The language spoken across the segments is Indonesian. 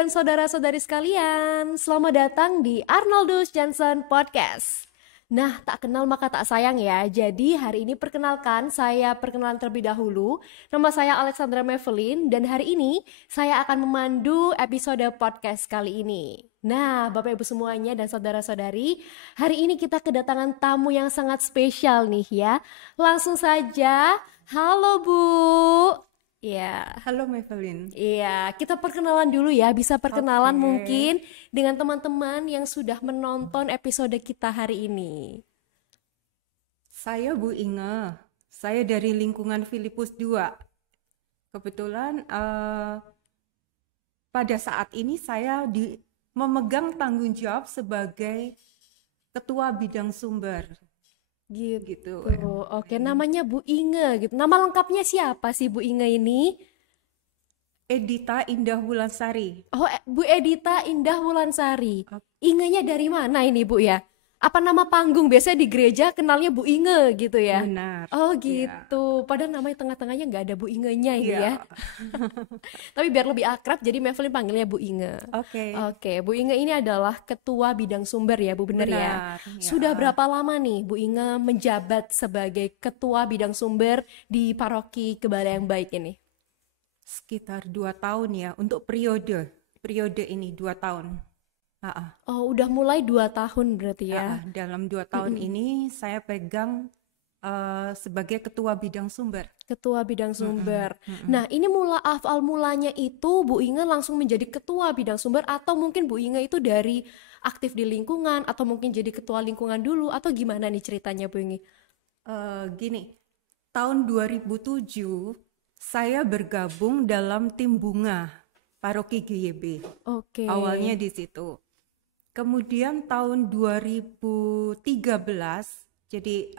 dan saudara-saudari sekalian, selamat datang di Arnoldus Johnson Podcast. Nah, tak kenal maka tak sayang ya. Jadi hari ini saya perkenalan terlebih dahulu. Nama saya Alexandra Mevelin dan hari ini saya akan memandu episode podcast kali ini. Nah, Bapak Ibu semuanya dan saudara-saudari, hari ini kita kedatangan tamu yang sangat spesial nih ya. Langsung saja, halo Bu. Ya, Halo Mavelin. iya, kita perkenalan dulu ya. Bisa perkenalan Oke. mungkin dengan teman-teman yang sudah menonton episode kita hari ini. Saya Bu Inge. Saya dari lingkungan Filipus 2. Kebetulan pada saat ini saya memegang tanggung jawab sebagai ketua bidang sumber. Gitu. Oke, namanya Bu Inge gitu. Nama lengkapnya siapa sih Bu Inge ini? Edita Indah Wulansari. Oh, Bu Edita Indah Wulansari. Oke. Ingenya dari mana ini Bu ya? Apa nama panggung? Biasanya di gereja kenalnya Bu Inge gitu ya? Benar. Oh Iya. gitu. Padahal namanya tengah-tengahnya nggak ada Bu Ingenya ini Iya. ya. Tapi biar lebih akrab, jadi Mevelin panggilnya Bu Inge. Oke. Oke, Bu Inge ini adalah ketua bidang sumber ya, Bu, bener ya? Benar. Ya. Sudah berapa lama nih Bu Inge menjabat sebagai ketua bidang sumber di paroki Kebala yang Baik ini? Sekitar 2 tahun ya untuk periode ini 2 tahun. Oh, udah mulai 2 tahun berarti ya? Dalam 2 tahun ini saya pegang sebagai ketua bidang sumber. Ketua bidang sumber. Nah, ini awal mulanya itu Bu Inge langsung menjadi ketua bidang sumber atau mungkin Bu Inge itu dari aktif di lingkungan atau mungkin jadi ketua lingkungan dulu atau gimana nih ceritanya Bu Inge? Gini, tahun 2007 saya bergabung dalam tim bunga paroki GYB. Oke. Awalnya di situ. Kemudian tahun 2013, jadi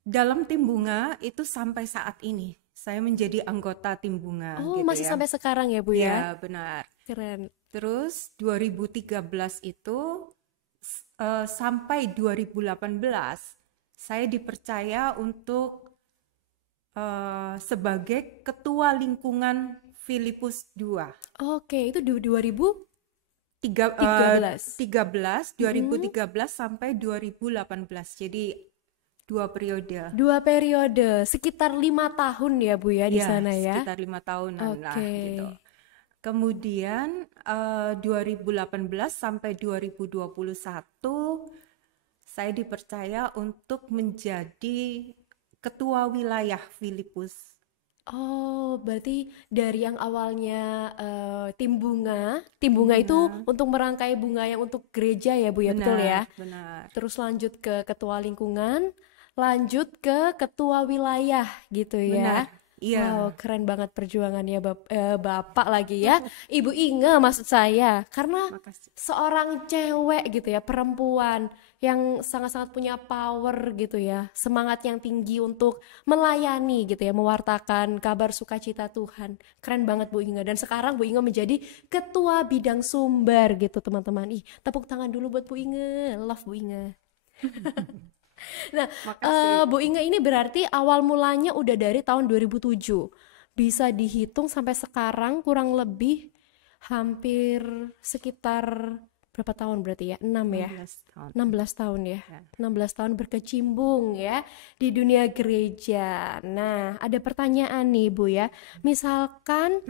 dalam tim bunga itu sampai saat ini saya menjadi anggota tim bunga. Oh, gitu masih ya. sampai sekarang ya Bu ya? Ya, benar. Keren. Terus 2013 itu sampai 2018 saya dipercaya untuk sebagai ketua lingkungan Filipus 2. Oke, itu 2013. 2013 sampai 2018. Jadi 2 periode. 2 periode, sekitar 5 tahun ya Bu ya di sana ya? Sekitar 5 tahunan lah Oke. gitu. Kemudian 2018 sampai 2021 saya dipercaya untuk menjadi ketua wilayah Filipus. Oh, berarti dari yang awalnya tim bunga itu untuk merangkai bunga yang untuk gereja ya Bu ya, betul ya? Benar. Terus lanjut ke ketua lingkungan, lanjut ke ketua wilayah gitu ya. Benar. Iya. Wow, keren banget perjuangannya Bapak lagi ya. Ibu Inge maksud saya. Karena Makasih. seorang cewek gitu ya, perempuan yang sangat-sangat punya power gitu ya. Semangat yang tinggi untuk melayani gitu ya, mewartakan kabar sukacita Tuhan. Keren banget Bu Inge. Dan sekarang Bu Inge menjadi ketua bidang sumber gitu teman-teman. Ih, tepuk tangan dulu buat Bu Inge. Love Bu Inge. Nah, Makasih. Bu Inge ini berarti awal mulanya udah dari tahun 2007. Bisa dihitung sampai sekarang kurang lebih hampir sekitar berapa tahun berarti ya? 6 ya? 16 tahun. 16 tahun ya? 16 tahun berkecimpung ya di dunia gereja. Nah, ada pertanyaan nih Bu ya. Misalkan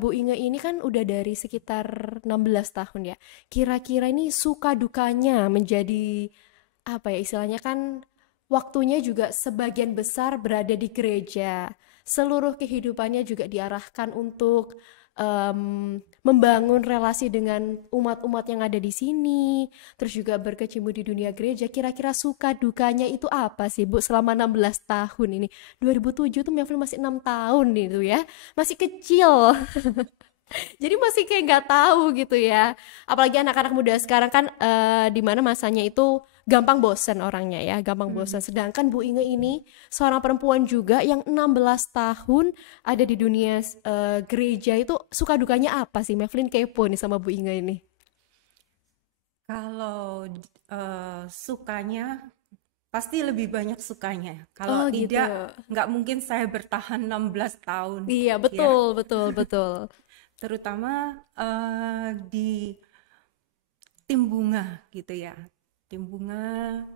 Bu Inge ini kan udah dari sekitar 16 tahun ya. Kira-kira ini suka dukanya menjadi apa ya istilahnya kan waktunya juga sebagian besar berada di gereja. Seluruh kehidupannya juga diarahkan untuk membangun relasi dengan umat-umat yang ada di sini, terus juga berkecimpung di dunia gereja. Kira-kira suka dukanya itu apa sih Bu selama 16 tahun ini? 2007 tuh Melvin masih 6 tahun itu ya, masih kecil. Jadi masih kayak nggak tahu gitu ya. Apalagi anak-anak muda sekarang kan di mana masanya itu gampang bosen orangnya ya, gampang bosen. Sedangkan Bu Inge ini seorang perempuan juga yang 16 tahun ada di dunia gereja itu suka dukanya apa sih? Mevelin kepo nih sama Bu Inge ini. Kalau sukanya pasti lebih banyak sukanya. Oh, Kalau gitu. tidak, nggak mungkin saya bertahan 16 tahun. Iya, Ya. betul, betul, betul. terutama di tim bunga gitu ya. Tim bunga,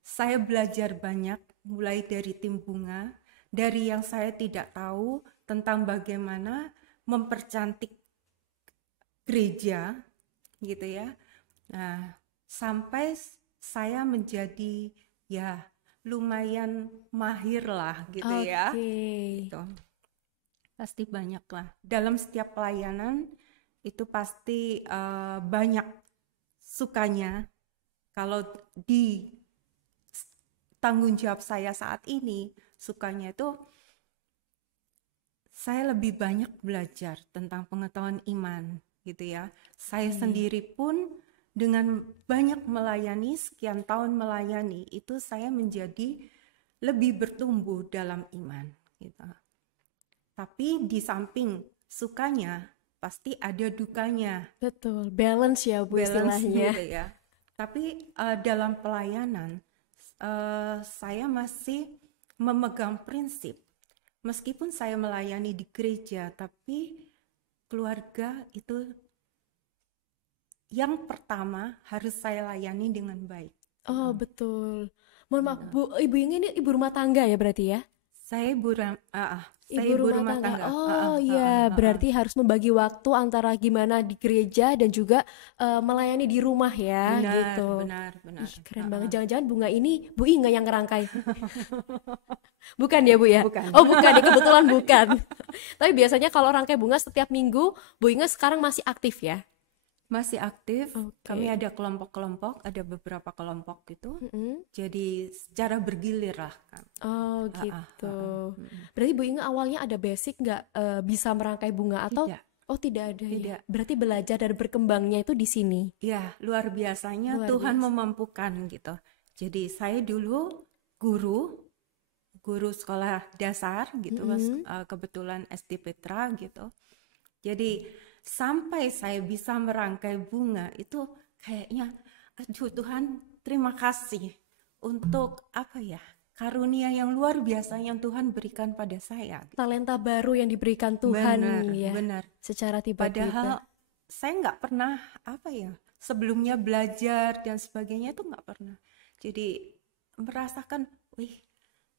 saya belajar banyak mulai dari tim bunga, dari yang saya tidak tahu tentang bagaimana mempercantik gereja gitu ya. Nah, sampai saya menjadi ya lumayan mahir lah gitu ya. Oke. Gitu. Pasti banyak lah. Dalam setiap pelayanan itu pasti banyak sukanya. Kalau di tanggung jawab saya saat ini, sukanya itu saya lebih banyak belajar tentang pengetahuan iman gitu ya. Saya sendiri pun dengan banyak melayani, sekian tahun melayani, itu saya menjadi lebih bertumbuh dalam iman gitu. Tapi di samping sukanya pasti ada dukanya. Betul, balance ya Bu Balance istilahnya. gitu ya. Tapi dalam pelayanan saya masih memegang prinsip, meskipun saya melayani di gereja, tapi keluarga itu yang pertama harus saya layani dengan baik. Oh, betul. Mohon maaf, Bu, Ibu ini ibu rumah tangga ya berarti ya? Saya Ibu rumah tangga. Oh iya, berarti harus membagi waktu antara gimana di gereja dan juga melayani di rumah ya, Benar, gitu. benar. Ih, keren banget. Jangan-jangan bunga ini Bu Inga yang ngerangkai. Bukan ya Bu ya? Bukan. Oh bukan ya, kebetulan bukan. Tapi biasanya kalau rangkai bunga setiap minggu, Bu Inga sekarang masih aktif ya? Masih aktif. Oke. Kami ada kelompok-kelompok, ada beberapa kelompok gitu. Mm-mm. Jadi secara bergilir lah kan. Oh gitu. Berarti Bu Inga awalnya ada basic nggak bisa merangkai bunga atau? Tidak. Oh tidak ada ya. Tidak. Berarti belajar dan berkembangnya itu di sini. Ya, luar biasanya Luar Tuhan biasa. memampukan gitu. Jadi saya dulu guru sekolah dasar gitu, kebetulan SD Petra gitu. Jadi sampai saya bisa merangkai bunga itu kayaknya, aduh Tuhan terima kasih untuk apa ya, karunia yang luar biasa yang Tuhan berikan pada saya. Talenta baru yang diberikan Tuhan Benar, ya. benar. Secara tiba-tiba. Padahal saya nggak pernah apa ya, sebelumnya belajar dan sebagainya itu nggak pernah. Jadi merasakan, wih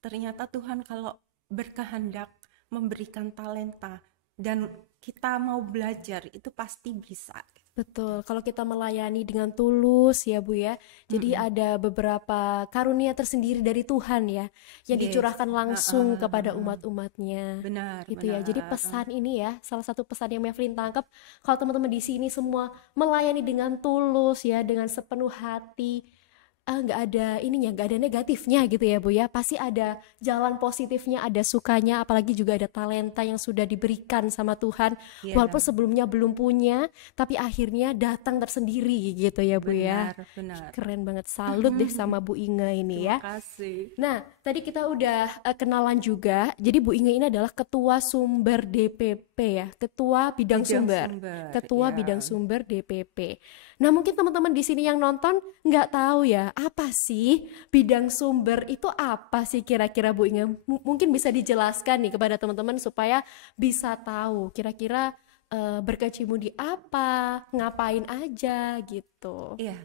ternyata Tuhan kalau berkehendak memberikan talenta dan kita mau belajar itu pasti bisa. Betul, kalau kita melayani dengan tulus ya Bu ya, jadi ada beberapa karunia tersendiri dari Tuhan ya, yang Yes. dicurahkan langsung kepada umat-umatnya. Benar, Gitu ya. benar. Jadi pesan ini ya, salah satu pesan yang Mevlin tangkap, kalau teman-teman di sini semua melayani dengan tulus ya, dengan sepenuh hati, nggak ada ininya, nggak ada negatifnya gitu ya Bu ya. Pasti ada jalan positifnya, ada sukanya, apalagi juga ada talenta yang sudah diberikan sama Tuhan, Iya. walaupun sebelumnya belum punya, tapi akhirnya datang tersendiri gitu ya Bu ya. Benar, benar. Keren banget, salut deh sama Bu Inga ini ya. Terima kasih. Nah, tadi kita udah kenalan juga. Jadi Bu Inge ini adalah Ketua Sumber DPP ya, Ketua Bidang Sumber. Ketua ya. Bidang Sumber DPP. Nah, mungkin teman-teman di sini yang nonton nggak tahu ya, apa sih bidang sumber itu apa sih kira-kira Bu Inge? Mungkin bisa dijelaskan nih kepada teman-teman supaya bisa tahu kira-kira berkecimpung di apa, ngapain aja gitu. Iya.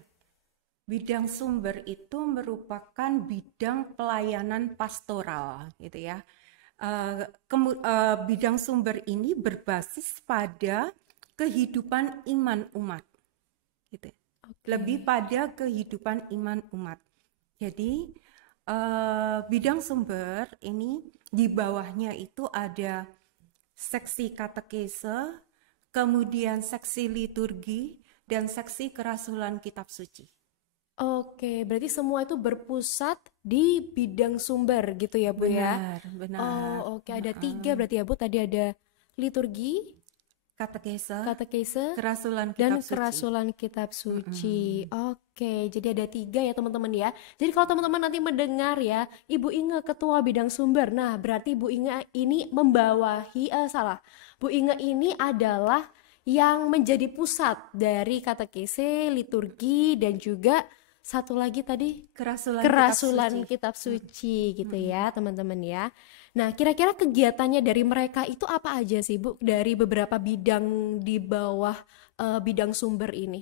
Bidang sumber itu merupakan bidang pelayanan pastoral gitu ya. Bidang sumber ini berbasis pada kehidupan iman umat gitu. Lebih pada kehidupan iman umat. Jadi bidang sumber ini di bawahnya itu ada seksi katekese, kemudian seksi liturgi, dan seksi kerasulan kitab suci. Oke, berarti semua itu berpusat di bidang sumber gitu ya Bu ya? Benar. Oh oke, ada 3 berarti ya Bu. Tadi ada liturgi, katekese, kerasulan dan kitab suci. kerasulan kitab suci. Oke, jadi ada 3 ya teman-teman ya. Jadi kalau teman-teman nanti mendengar ya, Ibu Inge ketua bidang sumber. Nah, berarti Bu Inge ini membawahi, Bu Inge ini adalah yang menjadi pusat dari katekese, liturgi, dan juga satu lagi tadi Kerasulan kerasulan kitab suci. kitab suci gitu ya teman-teman ya. Nah, kira-kira kegiatannya dari mereka itu apa aja sih, Bu? Dari beberapa bidang di bawah bidang sumber ini.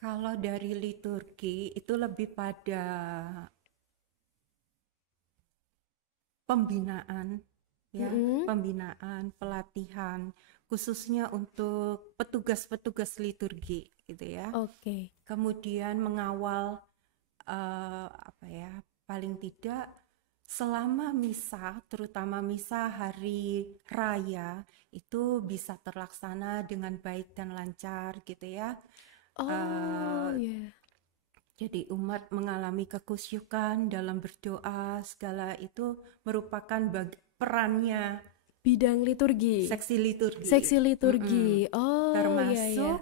Kalau dari liturgi itu lebih pada pembinaan, ya, Mm-mm. pembinaan, pelatihan, khususnya untuk petugas-petugas liturgi, gitu ya. Oke. Kemudian mengawal apa ya, paling tidak selama misa, terutama misa hari raya itu bisa terlaksana dengan baik dan lancar, gitu ya. Oh, Eh, ya. jadi umat mengalami kekusyukan dalam berdoa, segala itu merupakan perannya Bidang liturgi. seksi liturgi. Seksi liturgi. Oh, iya ya. Termasuk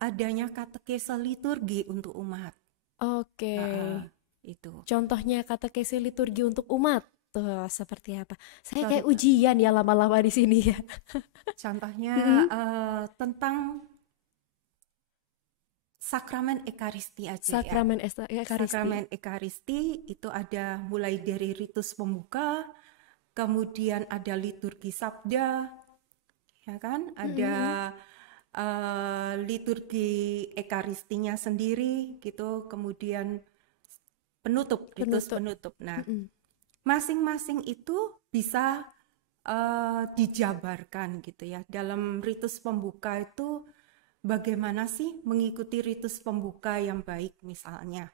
adanya katekese liturgi untuk umat. Oke. Itu. Contohnya katekesi liturgi untuk umat. Tuh, seperti apa? Saya kayak Contoh, ujian ya lama-lama di sini ya. contohnya Mm-mm. tentang sakramen Ekaristi aja ya. Sakramen Ekaristi. Sakramen Ekaristi itu ada mulai dari ritus pembuka, kemudian ada liturgi sabda, ya kan? Ada Mm-mm. liturgi Ekaristinya sendiri gitu, kemudian penutup, ritus Penutup. penutup. Nah, Mm-mm. masing-masing itu bisa dijabarkan gitu ya. Dalam ritus pembuka itu bagaimana sih mengikuti ritus pembuka yang baik misalnya.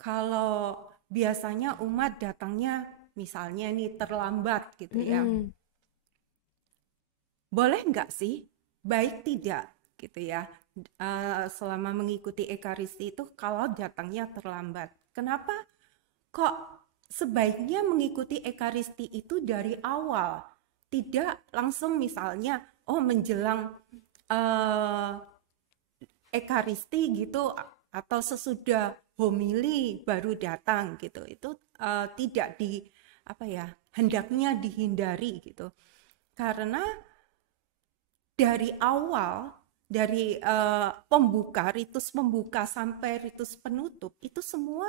Kalau biasanya umat datangnya misalnya ini terlambat gitu ya. Mm-mm. Boleh nggak sih? Baik tidak gitu ya. Selama mengikuti Ekaristi itu kalau datangnya terlambat. Kenapa kok sebaiknya mengikuti Ekaristi itu dari awal? Tidak langsung misalnya, oh menjelang Ekaristi gitu atau sesudah homili baru datang gitu. Itu tidak apa ya, hendaknya dihindari gitu. Karena dari awal, dari pembuka, ritus pembuka sampai ritus penutup itu semua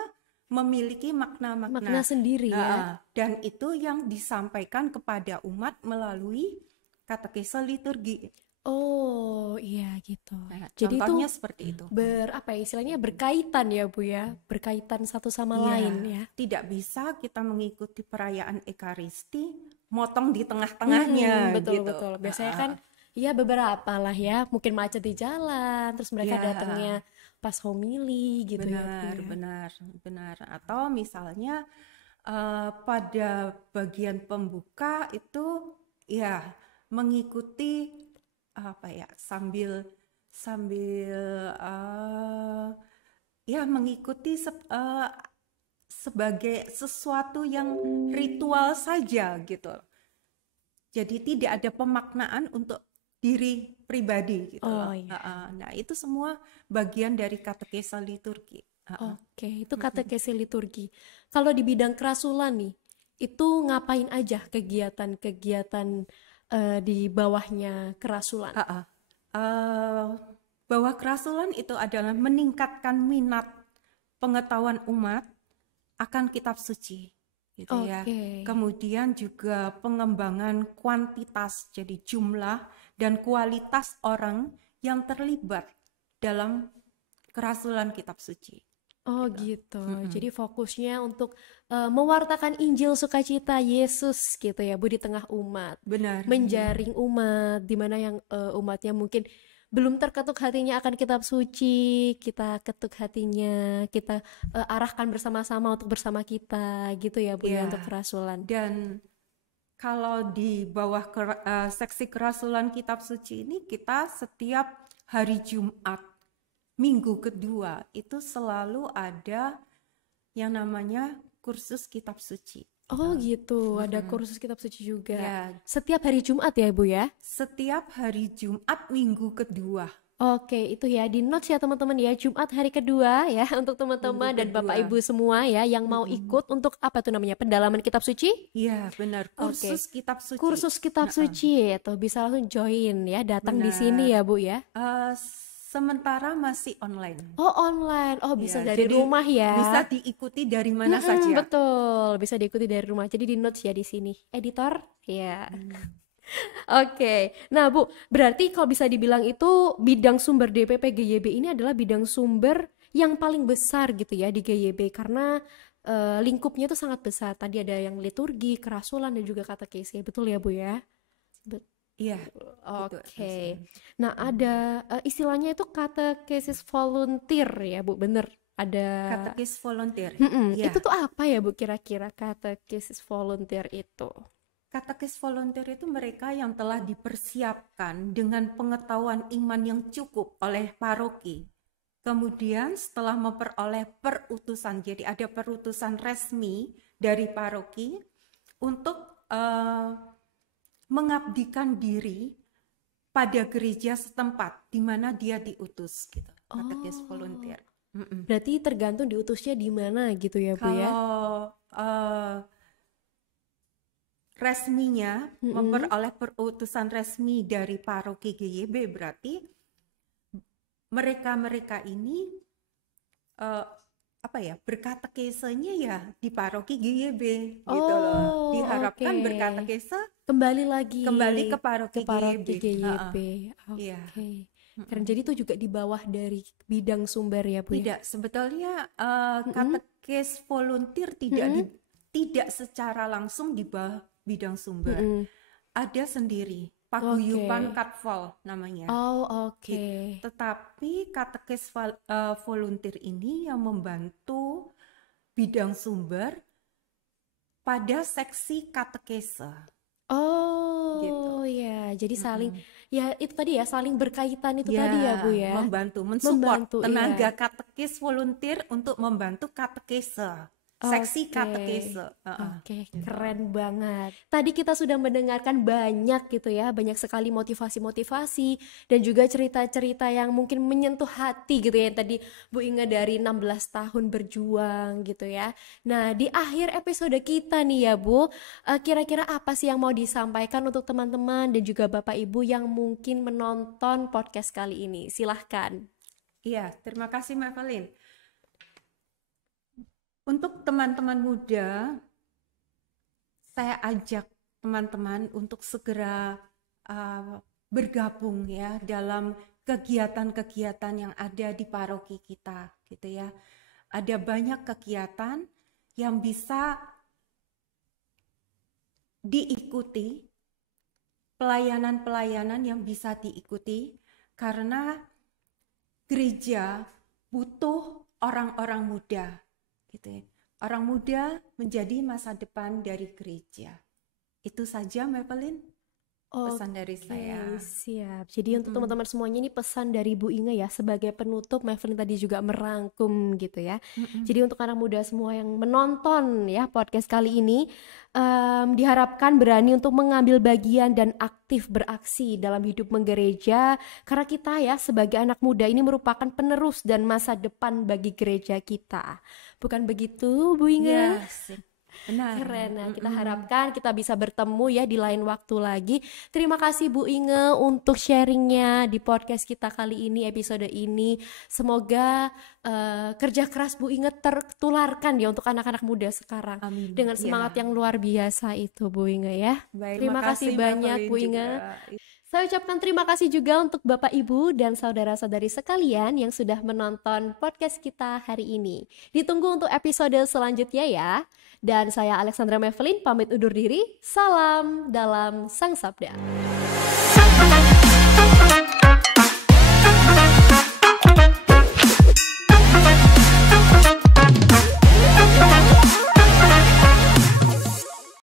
memiliki Makna makna-makna sendiri ya. dan itu yang disampaikan kepada umat melalui katekese liturgi. Oh, iya gitu. Nah, Jadi itu contohnya seperti itu. apa ya istilahnya berkaitan ya Bu ya, berkaitan satu sama Iya, lain ya. tidak bisa kita mengikuti perayaan Ekaristi motong di tengah-tengahnya Betul gitu. betul. Biasanya kan ya beberapa lah ya, mungkin macet di jalan, terus mereka Ya, datangnya pas homili gitu ya Bu benar, ya. benar, benar. Atau misalnya pada bagian pembuka itu ya mengikuti apa ya sambil sambil ya mengikuti sebagai sesuatu yang ritual saja gitu. Jadi tidak ada pemaknaan untuk diri pribadi gitu loh. Oh iya. Nah itu semua bagian dari katekese liturgi. Oke, itu katekesi liturgi. Kalau di bidang kerasulan nih, itu ngapain aja kegiatan-kegiatan di bawahnya kerasulan? Uh, bahwa kerasulan itu adalah meningkatkan minat pengetahuan umat akan kitab suci gitu ya. Oke. Kemudian juga pengembangan kuantitas jadi jumlah dan kualitas orang yang terlibat dalam kerasulan kitab suci. Oh gitu. Jadi fokusnya untuk mewartakan Injil sukacita Yesus gitu ya, Bu, di tengah umat. Benar. Menjaring umat di mana yang umatnya mungkin belum terketuk hatinya akan kitab suci, kita ketuk hatinya, kita arahkan bersama-sama untuk bersama kita gitu ya, Bu ya, Ya, untuk kerasulan. dan kalau di bawah seksi kerasulan kitab suci ini kita setiap hari Jumat minggu kedua itu selalu ada yang namanya kursus kitab suci. Oh gitu, ada kursus kitab suci juga. Ya, Setiap hari Jumat ya, Bu ya? setiap hari Jumat minggu kedua. Oke, itu ya di notes ya teman-teman ya, Jumat hari kedua ya untuk teman-teman Minggu dan Bapak kedua. Ibu semua ya yang mau ikut untuk apa tuh namanya? Pendalaman kitab suci? Iya, benar. Oke. Kursus kitab suci. Kursus kitab suci itu bisa langsung join ya, datang di sini Benar. ya, Bu ya. Sementara masih online. Oh, online. Oh, bisa Ya, dari jadi rumah ya. bisa diikuti dari mana saja. Betul, bisa diikuti dari rumah. Jadi di notes ya di sini. Editor, ya. Oke. Nah, Bu, berarti kalau bisa dibilang itu bidang sumber DPP GYB ini adalah bidang sumber yang paling besar gitu ya di GYB karena lingkupnya itu sangat besar. Tadi ada yang liturgi, kerasulan dan juga katekesi. Betul ya, Bu ya? Iya, Oke. Nah, ada istilahnya itu katekesis volunteer ya, Bu. Bener. Ada katekis volunteer. Itu tuh apa ya, Bu, kira-kira katekesis volunteer itu? Katekis volunteer itu mereka yang telah dipersiapkan dengan pengetahuan iman yang cukup oleh paroki. Kemudian setelah memperoleh perutusan, jadi ada perutusan resmi dari paroki untuk mengabdikan diri pada gereja setempat di mana dia diutus gitu. Katekis volunteer. Berarti tergantung diutusnya di mana gitu ya, Bu ya? Kalau resminya memperoleh perutusan resmi dari paroki GYB berarti mereka ini berkatekesenya ya di paroki GYB gitu loh. Diharapkan berkatekese kembali lagi ke paroki GYB. Iya. Karena jadi itu juga di bawah dari bidang sumber ya, Bu ya? Tidak, sebetulnya katekes volunteer tidak secara langsung di bawah bidang sumber. Ada sendiri, paguyuban Katval namanya. Gitu. Tetapi katekes volunteer ini yang membantu bidang sumber pada seksi katekese. Gitu. Ya, jadi saling ya itu tadi ya, saling berkaitan itu tadi ya, Bu ya. Mensupport tenaga katekis volunteer untuk membantu katekese. Seksi katekese. Keren banget. Tadi kita sudah mendengarkan banyak gitu ya, banyak sekali motivasi-motivasi dan juga cerita-cerita yang mungkin menyentuh hati gitu ya. Tadi Bu Inge dari 16 tahun berjuang gitu ya. Nah, di akhir episode kita nih ya, Bu, kira-kira apa sih yang mau disampaikan untuk teman-teman dan juga Bapak Ibu yang mungkin menonton podcast kali ini? Silahkan. Iya, terima kasih Mavelin. Untuk teman-teman muda, saya ajak teman-teman untuk segera bergabung ya dalam kegiatan-kegiatan yang ada di paroki kita, gitu ya. Ada banyak kegiatan yang bisa diikuti, pelayanan-pelayanan yang bisa diikuti, karena gereja butuh orang-orang muda. Gitu ya. Orang muda menjadi masa depan dari gereja. Itu saja, Mavelin, pesan dari saya. Siap. Jadi untuk teman-teman semuanya ini pesan dari Bu Inge ya, sebagai penutup Mavelin tadi juga merangkum gitu ya. Jadi untuk anak muda semua yang menonton ya podcast kali ini, diharapkan berani untuk mengambil bagian dan aktif beraksi dalam hidup menggereja, karena kita ya sebagai anak muda ini merupakan penerus dan masa depan bagi gereja kita. Bukan begitu, Bu Inge? Yes. Benar. Keren. Nah, kita harapkan kita bisa bertemu ya di lain waktu lagi. Terima kasih Bu Inge untuk sharingnya di podcast kita kali ini, episode ini. Semoga kerja keras Bu Inge tertularkan ya untuk anak-anak muda sekarang. Amin. Dengan semangat yang luar biasa itu, Bu Inge ya. Baik, terima kasih banyak Bu Inge. Saya ucapkan terima kasih juga untuk Bapak Ibu dan saudara-saudari sekalian yang sudah menonton podcast kita hari ini. Ditunggu untuk episode selanjutnya ya. Dan saya Alexandra Mavelin pamit undur diri. Salam dalam Sang Sabda.